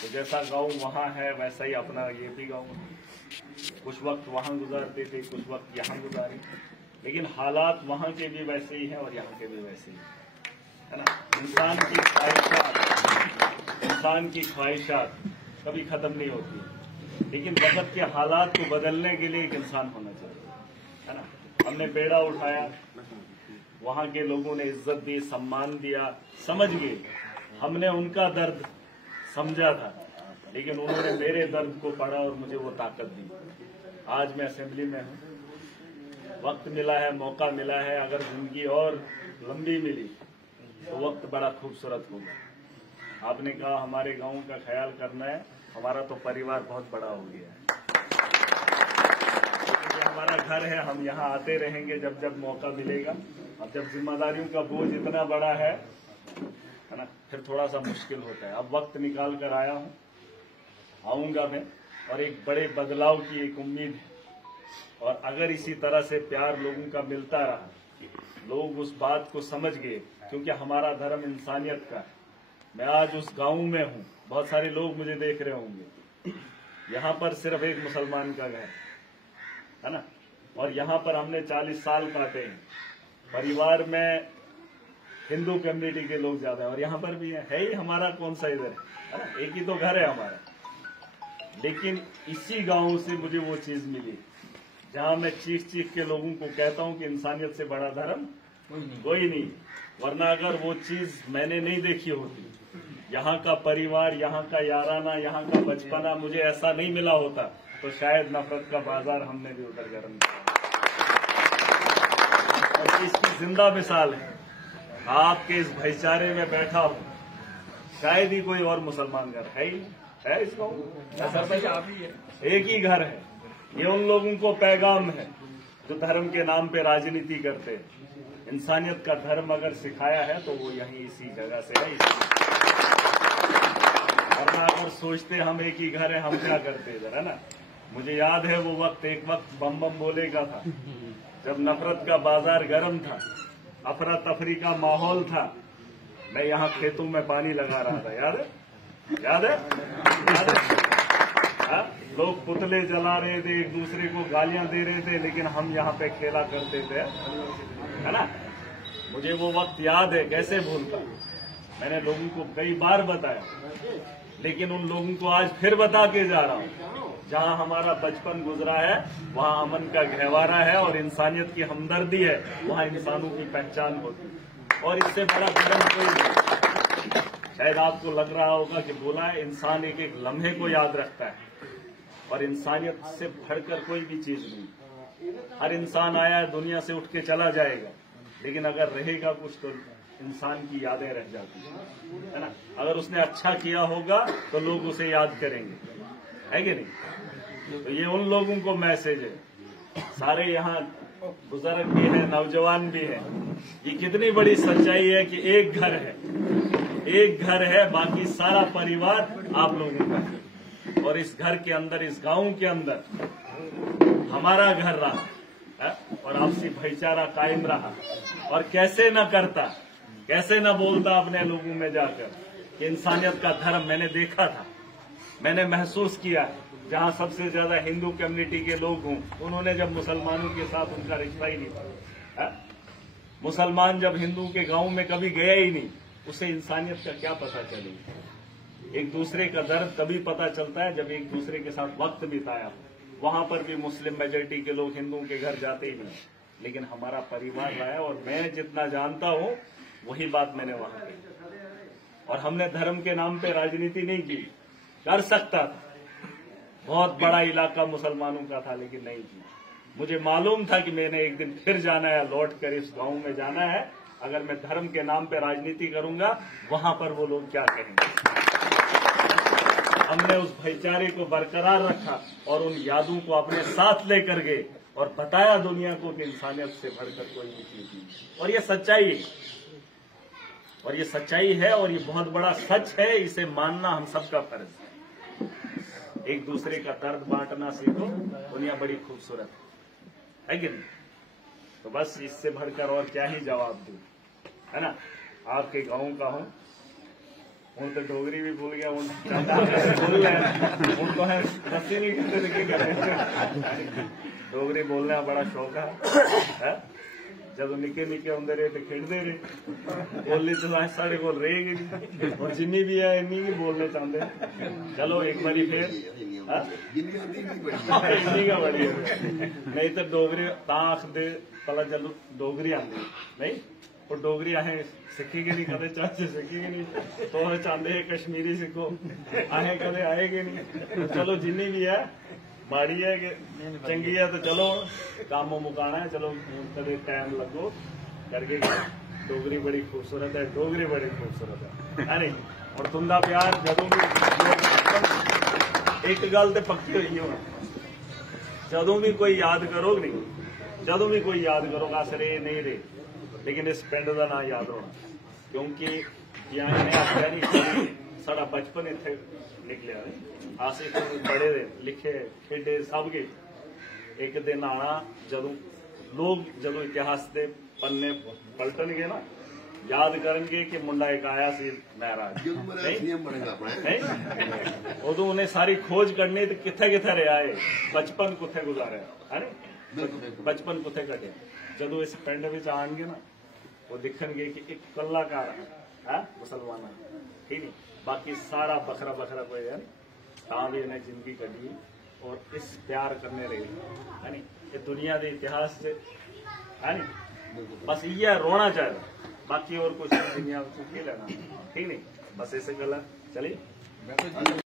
तो जैसा गाँव वहाँ है वैसा ही अपना ये भी गाँव है। कुछ वक्त वहाँ गुजारते थे, कुछ वक्त यहाँ गुजारे, लेकिन हालात वहाँ के भी वैसे ही हैं और यहाँ के भी वैसे ही है ना। इंसान की ख्वाहिशात कभी खत्म नहीं होती, लेकिन वक्त के हालात को बदलने के लिए एक इंसान होना चाहिए, है ना। हमने बेड़ा उठाया, वहाँ के लोगों ने इज्जत दी, सम्मान दिया, समझ गए। हमने उनका दर्द समझा था, लेकिन उन्होंने मेरे दर्द को पढ़ा और मुझे वो ताकत दी। आज मैं असेंबली में हूँ, वक्त मिला है, मौका मिला है। अगर जिंदगी और लंबी मिली तो वक्त बड़ा खूबसूरत होगा। आपने कहा हमारे गांव का ख्याल करना है, हमारा तो परिवार बहुत बड़ा हो गया है। ये हमारा घर है, हम यहाँ आते रहेंगे जब जब मौका मिलेगा। अब जब जिम्मेदारियों का बोझ इतना बड़ा है ना, फिर थोड़ा सा मुश्किल होता है। अब वक्त निकाल कर आया हूँ, आऊंगा मैं, और एक बड़े बदलाव की एक उम्मीद है। और अगर इसी तरह से प्यार लोगों का मिलता रहा, लोग उस बात को समझ गए, क्योंकि हमारा धर्म इंसानियत का है। मैं आज उस गांव में हूँ, बहुत सारे लोग मुझे देख रहे होंगे। यहाँ पर सिर्फ एक मुसलमान का घर है ना, और यहाँ पर हमने 40 साल काटे हैं। परिवार में हिंदू कम्युनिटी के लोग ज्यादा है, और यहाँ पर भी है ही। हमारा कौन सा इधर है ना, एक ही तो घर है हमारा। लेकिन इसी गांव से मुझे वो चीज मिली जहां मैं चीख चीख के लोगों को कहता हूं कि इंसानियत से बड़ा धर्म कोई नहीं। वरना अगर वो चीज मैंने नहीं देखी होती, यहाँ का परिवार, यहाँ का याराना, यहाँ का बचपना मुझे ऐसा नहीं मिला होता, तो शायद नफरत का बाजार हमने भी उधर गर्म किया। और इसकी जिंदा मिसाल है, आपके इस भाईचारे में बैठा हूं, शायद ही कोई और मुसलमान घर है ही है इसको, एक ही घर है। ये उन लोगों को पैगाम है जो धर्म के नाम पे राजनीति करते हैं। इंसानियत का धर्म अगर सिखाया है तो वो यहीं इसी जगह से है। वरना अगर सोचते हम एक ही घर है, हम क्या करते इधर, है ना। मुझे याद है वो वक्त, एक वक्त बम बम बोले का था, जब नफरत का बाजार गर्म था, अफरा तफरी का माहौल था। मैं यहाँ खेतों में पानी लगा रहा था, याद है? याद है? याद है? लोग पुतले जला रहे थे, एक दूसरे को गालियां दे रहे थे, लेकिन हम यहाँ पे खेला करते थे, है ना। मुझे वो वक्त याद है, कैसे भूलता। मैंने लोगों को कई बार बताया, लेकिन उन लोगों को आज फिर बता के जा रहा हूँ। जहाँ हमारा बचपन गुजरा है, वहाँ अमन का गहवारा है और इंसानियत की हमदर्दी है, वहाँ इंसानों की पहचान होती है। और इससे बड़ा धर्म कोई नहीं। शायद आपको लग रहा होगा कि बोला है, इंसान एक एक लम्हे को याद रखता है, और इंसानियत से बढ़कर कोई भी चीज नहीं। हर इंसान आया है, दुनिया से उठ के चला जाएगा, लेकिन अगर रहेगा कुछ तो इंसान की यादें रह जाती है ना। अगर उसने अच्छा किया होगा तो लोग उसे याद करेंगे, है कि नहीं। तो ये उन लोगों को मैसेज है, सारे यहाँ बुजुर्ग भी है, नौजवान भी है। ये कितनी बड़ी सच्चाई है कि एक घर है, एक घर है, बाकी सारा परिवार आप लोगों का है। और इस घर के अंदर, इस गांव के अंदर हमारा घर रहा है, और आपसी भाईचारा कायम रहा। और कैसे न करता, कैसे न बोलता अपने लोगों में जाकर कि इंसानियत का धर्म मैंने देखा था, मैंने महसूस किया। जहां सबसे ज्यादा हिंदू कम्युनिटी के लोग हों, उन्होंने जब मुसलमानों के साथ उनका रिश्ता ही नहीं था, है? मुसलमान जब हिंदू के गांव में कभी गया ही नहीं, उसे इंसानियत का क्या पता चलेगा। एक दूसरे का दर्द तभी पता चलता है जब एक दूसरे के साथ वक्त बिताया हो। वहां पर भी मुस्लिम मेजोरिटी के लोग हिंदुओं के घर जाते ही नहीं, लेकिन हमारा परिवार रहा है। और मैं जितना जानता हूं वही बात मैंने वहां की। और हमने धर्म के नाम पे राजनीति नहीं की, कर सकता था, बहुत बड़ा इलाका मुसलमानों का था, लेकिन नहीं की। मुझे मालूम था कि मैंने एक दिन फिर जाना है, लौट कर इस गांव में जाना है। अगर मैं धर्म के नाम पे राजनीति करूंगा, वहां पर वो लोग क्या कहेंगे। हमने उस भाईचारे को बरकरार रखा और उन यादों को अपने साथ लेकर गए और बताया दुनिया को कि इंसानियत से बढ़कर कोई भी चीज नहीं। और ये सच्चाई है, और ये सच्चाई है, और ये बहुत बड़ा सच है। इसे मानना हम सबका फर्ज है। एक दूसरे का दर्द बांटना सीखो, दुनिया बड़ी खूबसूरत है कि नहीं। तो बस इससे बढ़कर और क्या ही जवाब दूं, है ना। आपके गांव का हूं, हूं तो डोगरी भी भूल गया, हूं तो है रस्सी नहीं करते की करते। डोगरी बोलने का बड़ा शौक है? जब निके निके होंगे रहे तो खेडते रहे, बोली तो साढ़े को रहेगी नहीं, और जिन्नी भी है इन्नी भी बोलने चाहते। चलो एक बारी फिर इन्नी का बड़ी नहीं तो डोगरी आखते पता चलो डोगरी आती नहीं, और डोगरी असें सिखेगी नहीं, कदे चाचे सिखेगी नहीं, तो चाहते है कश्मीरी सीखो, असें कदे आएगी नहीं। चलो जिन्नी भी है माड़ी है कि चंगी है, तो चलो काम मुकाना है, चलो कदे टाइम लगो करके। डोगरी बड़ी खूबसूरत है, डोगरी बड़ी खूबसूरत है नहीं। और तुंदा प्यार जदों भी एक गल तो पक्की हुई है, जदों भी कोई याद करोगे नहीं, जदों भी कोई याद करोगे अस रे नहीं रे, लेकिन इस पिंड का नाम याद होना, क्योंकि इन्हें आख्या नहीं साड़ा बचपन इत्थे निकलिया नहीं, अस बड़े लिखे खेडे सब के। एक दिन आना जदों लोग जदों इतिहास के पन्ने पलटनगे ना, याद करनगे कि मुंडा एक आया सी महराज नहीं, उदों उन्हें सारी खोज करनी तो किथे किथे रहा है, बचपन कुथे गुजारे है नहीं, बचपन कुथे कटे। जदों इस पिंड में आएंगे ना, वो दिखनगे कि एक कलाकार है मुसलमान, ठीक है, बाकी सारा बखरा बखरा कोई है, भी इन्हें जिंदगी कटी और इस प्यार करने रहे है नहीं, ये दुनिया के इतिहास से है नहीं, बस ये रोना चाहिए, बाकी और कुछ दुनिया लेना, ठीक नहीं, बस ऐसे गल चलिए।